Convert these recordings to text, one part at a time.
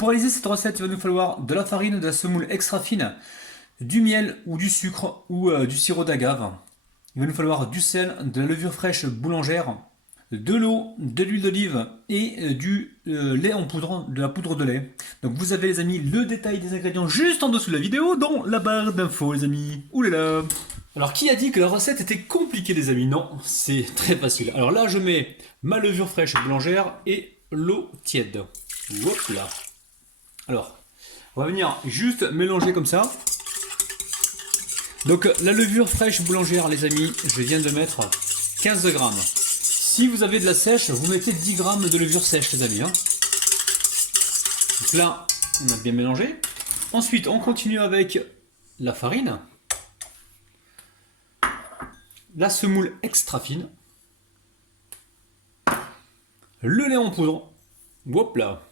pour réaliser cette recette, il va nous falloir de la farine, de la semoule extra fine, du miel ou du sucre ou du sirop d'agave. Il va nous falloir du sel, de la levure fraîche boulangère, de l'eau, de l'huile d'olive et du lait en poudre, de la poudre de lait. Donc vous avez les amis le détail des ingrédients juste en dessous de la vidéo dans la barre d'infos les amis. Ouh là là. Alors qui a dit que la recette était compliquée les amis? Non, c'est très facile. Alors là je mets ma levure fraîche boulangère et l'eau tiède. Hop là. Alors, on va venir juste mélanger comme ça. Donc la levure fraîche boulangère les amis, je viens de mettre 15 grammes. Si vous avez de la sèche, vous mettez 10 grammes de levure sèche les amis. Hein. Donc là, on a bien mélangé. Ensuite, on continue avec la farine. La semoule extra fine. Le lait en poudre. Hop là.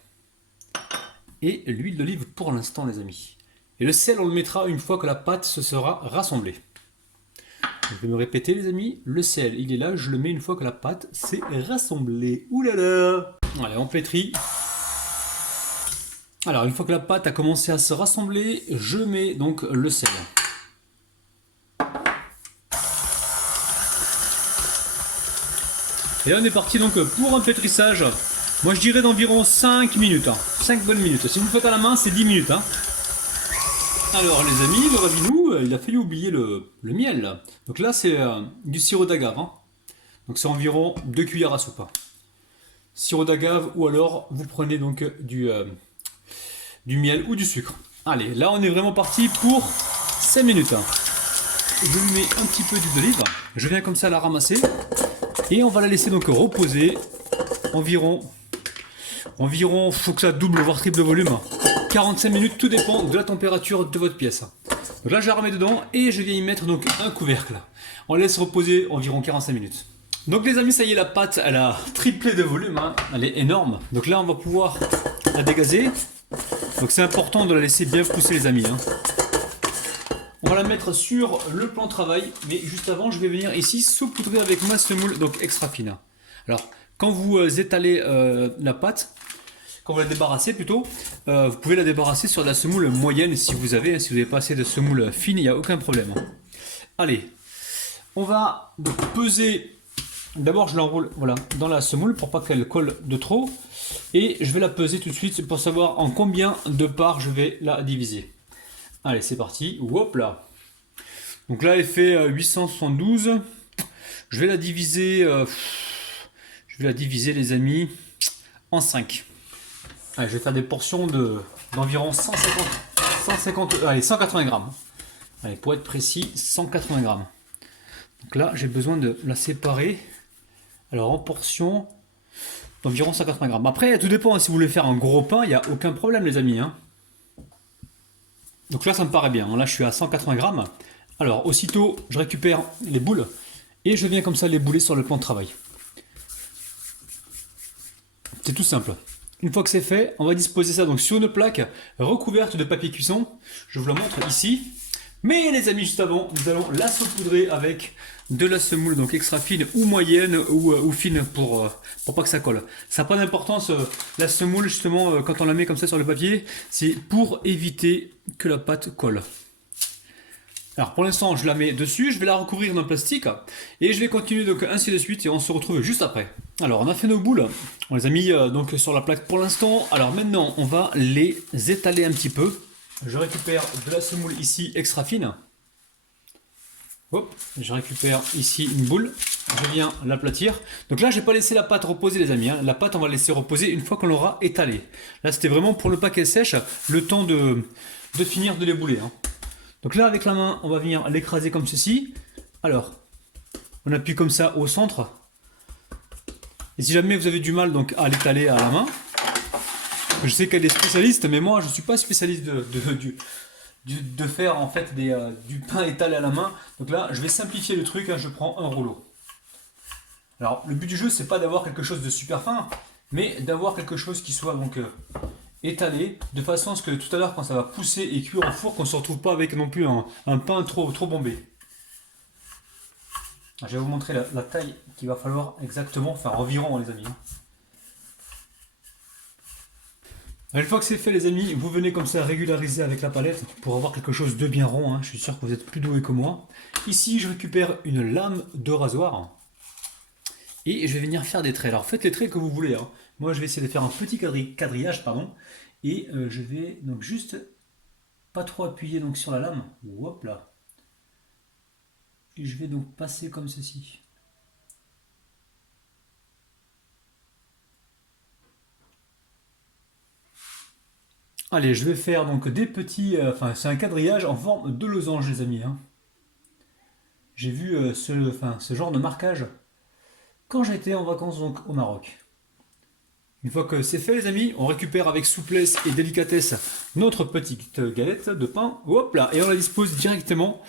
Et l'huile d'olive pour l'instant les amis. Et le sel on le mettra une fois que la pâte se sera rassemblée. Je vais me répéter les amis, le sel il est là, je le mets une fois que la pâte s'est rassemblée. Ouh là là. Allez on pétrit. Alors une fois que la pâte a commencé à se rassembler, je mets donc le sel. Et là on est parti donc pour un pétrissage. Moi je dirais d'environ 5 minutes, 5 bonnes minutes. Si vous le faites à la main, c'est 10 minutes. Alors les amis, le ravinou, il a failli oublier le miel. Là. Donc là c'est du sirop d'agave. Donc c'est environ 2 cuillères à soupe. Sirop d'agave ou alors vous prenez donc du miel ou du sucre. Allez, là on est vraiment parti pour 5 minutes. Je lui mets un petit peu d'huile d'olive. Je viens comme ça la ramasser. Et on va la laisser donc reposer environ, faut que ça double voire triple volume, 45 minutes, tout dépend de la température de votre pièce. Donc là je la remets dedans et je viens y mettre donc un couvercle. On laisse reposer environ 45 minutes. Donc les amis, ça y est, la pâte elle a triplé de volume, elle est énorme. Donc là on va pouvoir la dégazer. Donc c'est important de la laisser bien pousser les amis. On va la mettre sur le plan de travail, mais juste avant je vais venir ici saupoudrer avec ma semoule donc extra fine. Alors quand vous étalez la pâte, quand vous la débarrassez plutôt, vous pouvez la débarrasser sur de la semoule moyenne si vous avez, si vous n'avez pas assez de semoule fine, il n'y a aucun problème. Allez, on va donc peser, d'abord je l'enroule voilà, dans la semoule pour pas qu'elle colle de trop, et je vais la peser tout de suite pour savoir en combien de parts je vais la diviser. Allez c'est parti, hop là. Donc là elle fait 872, je vais la diviser les amis en 5. Allez, je vais faire des portions d'environ 180 grammes. Allez, pour être précis, 180 grammes. Donc là, j'ai besoin de la séparer. Alors en portions d'environ 180 grammes. Après, tout dépend. Si vous voulez faire un gros pain, il n'y a aucun problème, les amis. Donc là, ça me paraît bien. Là, je suis à 180 grammes. Alors, aussitôt, je récupère les boules et je viens comme ça les bouler sur le plan de travail. C'est tout simple. Une fois que c'est fait, on va disposer ça donc sur une plaque recouverte de papier cuisson. Je vous la montre ici. Mais les amis, juste avant, nous allons la saupoudrer avec de la semoule donc extra fine ou moyenne ou fine pour pas que ça colle. Ça n'a pas d'importance, la semoule justement quand on la met comme ça sur le papier, c'est pour éviter que la pâte colle. Alors pour l'instant je la mets dessus, je vais la recouvrir d'un plastique et je vais continuer donc ainsi de suite et on se retrouve juste après. Alors on a fait nos boules, on les a mis donc sur la plaque pour l'instant. Alors maintenant on va les étaler un petit peu. Je récupère de la semoule ici extra fine. Hop, je récupère ici une boule, je viens l'aplatir. Donc là, je n'ai pas laissé la pâte reposer les amis. La pâte, on va la laisser reposer une fois qu'on l'aura étalée. Là, c'était vraiment pour ne pas qu'elle sèche, le temps de finir de les bouler. Donc là, avec la main, on va venir l'écraser comme ceci. Alors, on appuie comme ça au centre. Et si jamais vous avez du mal donc, à l'étaler à la main, je sais qu'il y a des spécialistes, mais moi, je ne suis pas spécialiste de faire en fait du pain étalé à la main. Donc là je vais simplifier le truc, je prends un rouleau. Alors le but du jeu c'est pas d'avoir quelque chose de super fin, mais d'avoir quelque chose qui soit donc étalé de façon à ce que tout à l'heure quand ça va pousser et cuire au four, qu'on ne se retrouve pas avec non plus un pain trop bombé. Je vais vous montrer la taille qu'il va falloir exactement, enfin environ les amis. Une fois que c'est fait les amis, vous venez comme ça régulariser avec la palette pour avoir quelque chose de bien rond, hein. Je suis sûr que vous êtes plus doué que moi. Ici je récupère une lame de rasoir et je vais venir faire des traits. Alors faites les traits que vous voulez, hein. Moi je vais essayer de faire un petit quadrillage pardon, et je vais donc juste pas trop appuyer donc sur la lame. Hop là. Et je vais donc passer comme ceci. Allez, je vais faire donc des petits... Enfin, c'est un quadrillage en forme de losange, les amis, hein. J'ai vu ce genre de marquage quand j'étais en vacances donc, au Maroc. Une fois que c'est fait, les amis, on récupère avec souplesse et délicatesse notre petite galette de pain. Hop là, et on la dispose directement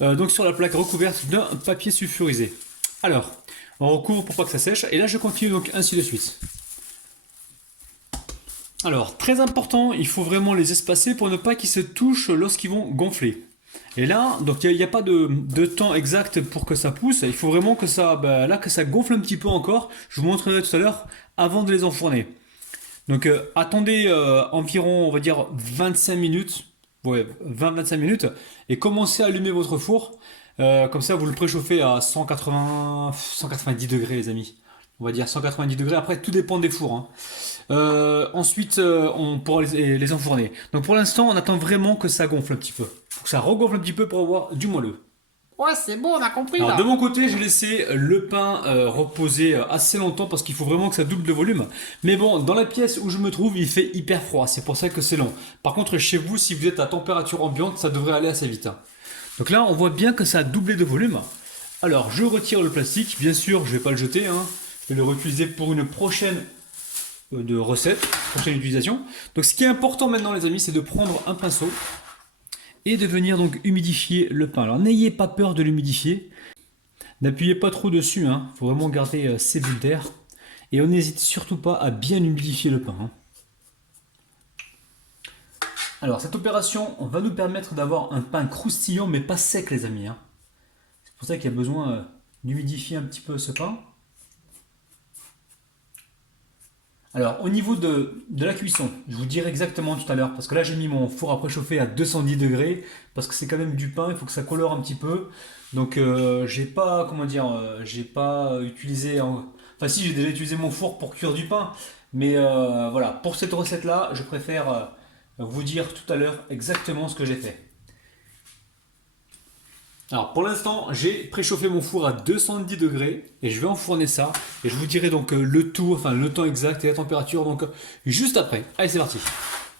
donc sur la plaque recouverte d'un papier sulfurisé. Alors, on recouvre pour pas que ça sèche. Et là, je continue donc ainsi de suite. Alors, très important, il faut vraiment les espacer pour ne pas qu'ils se touchent lorsqu'ils vont gonfler. Et là, donc il n'y a pas de temps exact pour que ça pousse. Il faut vraiment que ça, que ça gonfle un petit peu encore. Je vous montrerai tout à l'heure avant de les enfourner. Donc attendez environ, on va dire 25 minutes. Ouais, 20-25 minutes. Et commencez à allumer votre four. Comme ça, vous le préchauffez à 190 degrés, les amis. On va dire 190 degrés. Après, tout dépend des fours, hein. Ensuite, on pourra les enfourner. Donc pour l'instant, on attend vraiment que ça gonfle un petit peu. Faut que ça regonfle un petit peu pour avoir du moelleux. Ouais, c'est bon, on a compris Alors là. de mon côté, j'ai laissé le pain reposer assez longtemps parce qu'il faut vraiment que ça double de volume. Mais bon, dans la pièce où je me trouve, il fait hyper froid. C'est pour ça que c'est long. Par contre, chez vous, si vous êtes à température ambiante, ça devrait aller assez vite, hein. Donc là, on voit bien que ça a doublé de volume. Alors, je retire le plastique. Bien sûr, je ne vais pas le jeter, hein. Je vais le réutiliser pour une prochaine de recette, prochaine utilisation. Donc ce qui est important maintenant les amis, c'est de prendre un pinceau et de venir donc humidifier le pain. Alors n'ayez pas peur de l'humidifier, n'appuyez pas trop dessus, hein. Faut vraiment garder ces bulles d'air et on n'hésite surtout pas à bien humidifier le pain, hein. Alors cette opération va nous permettre d'avoir un pain croustillant mais pas sec les amis, hein. C'est pour ça qu'il y a besoin d'humidifier un petit peu ce pain. Alors au niveau de la cuisson, je vous dirai exactement tout à l'heure, parce que là j'ai mis mon four à préchauffer à 210 degrés, parce que c'est quand même du pain, il faut que ça colore un petit peu. Donc j'ai pas, comment dire, j'ai pas utilisé, enfin si j'ai déjà utilisé mon four pour cuire du pain, mais voilà, pour cette recette là, je préfère vous dire tout à l'heure exactement ce que j'ai fait. Alors pour l'instant, j'ai préchauffé mon four à 210 degrés et je vais enfourner ça et je vous dirai donc le tout, enfin le temps exact et la température donc juste après. Allez, c'est parti.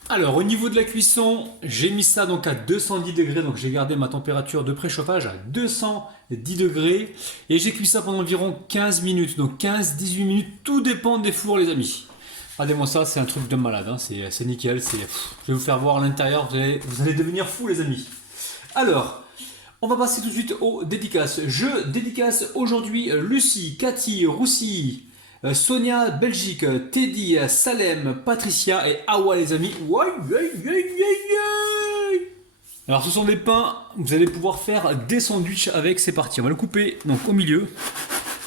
Alors au niveau de la cuisson, j'ai mis ça donc à 210 degrés, donc j'ai gardé ma température de préchauffage à 210 degrés et j'ai cuit ça pendant environ 15 minutes, donc 15-18 minutes, tout dépend des fours les amis. Regardez-moi ça, c'est un truc de malade, hein. C'est nickel, je vais vous faire voir à l'intérieur, vous allez devenir fou les amis. Alors, on va passer tout de suite aux dédicaces. Je dédicace aujourd'hui Lucie, Cathy, Roussy, Sonia, Belgique, Teddy, Salem, Patricia et Awa les amis. Alors ce sont des pains, vous allez pouvoir faire des sandwichs avec, c'est parti. On va le couper donc au milieu.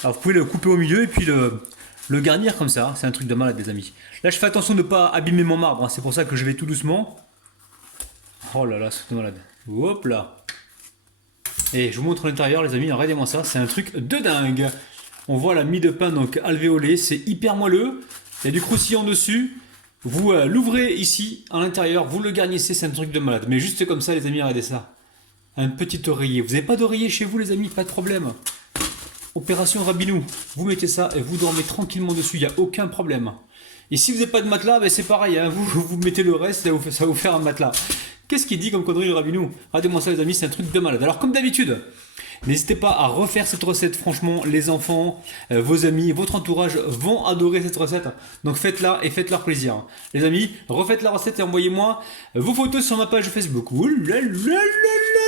Alors vous pouvez le couper au milieu et puis le garnir comme ça. C'est un truc de malade les amis. Là je fais attention de ne pas abîmer mon marbre, hein. C'est pour ça que je vais tout doucement. Oh là là, c'est de malade. Hop là. Et je vous montre l'intérieur les amis, regardez-moi ça, c'est un truc de dingue. On voit la mie de pain donc alvéolée, c'est hyper moelleux, il y a du croustillant dessus. Vous l'ouvrez ici, à l'intérieur, vous le garnissez, c'est un truc de malade. Mais juste comme ça les amis, regardez ça. Un petit oreiller. Vous n'avez pas d'oreiller chez vous les amis, pas de problème. Opération Rabinou, vous mettez ça et vous dormez tranquillement dessus, il n'y a aucun problème. Et si vous n'avez pas de matelas, ben c'est pareil, hein, vous mettez le reste, ça va vous faire un matelas. Qu'est-ce qu'il dit comme connerie le Rabinou? Regardez-moi ça les amis, c'est un truc de malade. Alors comme d'habitude, n'hésitez pas à refaire cette recette. Franchement, les enfants, vos amis, votre entourage vont adorer cette recette. Donc faites-la et faites-leur plaisir. Les amis, refaites la recette et envoyez-moi vos photos sur ma page Facebook. Ouh là là là là,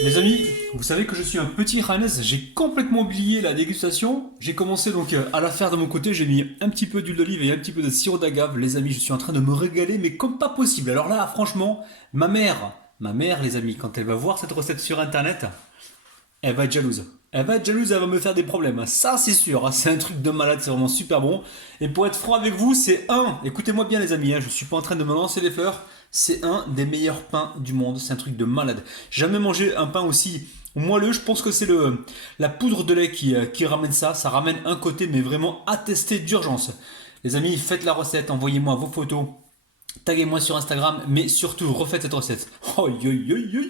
les amis, vous savez que je suis un petit Hannes, j'ai complètement oublié la dégustation. J'ai commencé donc à la faire de mon côté, j'ai mis un petit peu d'huile d'olive et un petit peu de sirop d'agave. Les amis, je suis en train de me régaler, mais comme pas possible. Alors là, franchement, ma mère les amis, quand elle va voir cette recette sur internet, elle va être jalouse. Elle va être jalouse, elle va me faire des problèmes. Ça, c'est sûr. Hein. C'est un truc de malade, c'est vraiment super bon. Et pour être franc avec vous, c'est écoutez-moi bien les amis, hein, je suis pas en train de me lancer des fleurs, c'est un des meilleurs pains du monde. C'est un truc de malade. J'ai jamais mangé un pain aussi moelleux. Je pense que c'est la poudre de lait qui ramène ça. Ça ramène un côté, mais vraiment attesté d'urgence. Les amis, faites la recette, envoyez-moi vos photos. Taguez-moi sur Instagram, mais surtout refaites cette recette. Oh, yo, yo, yo.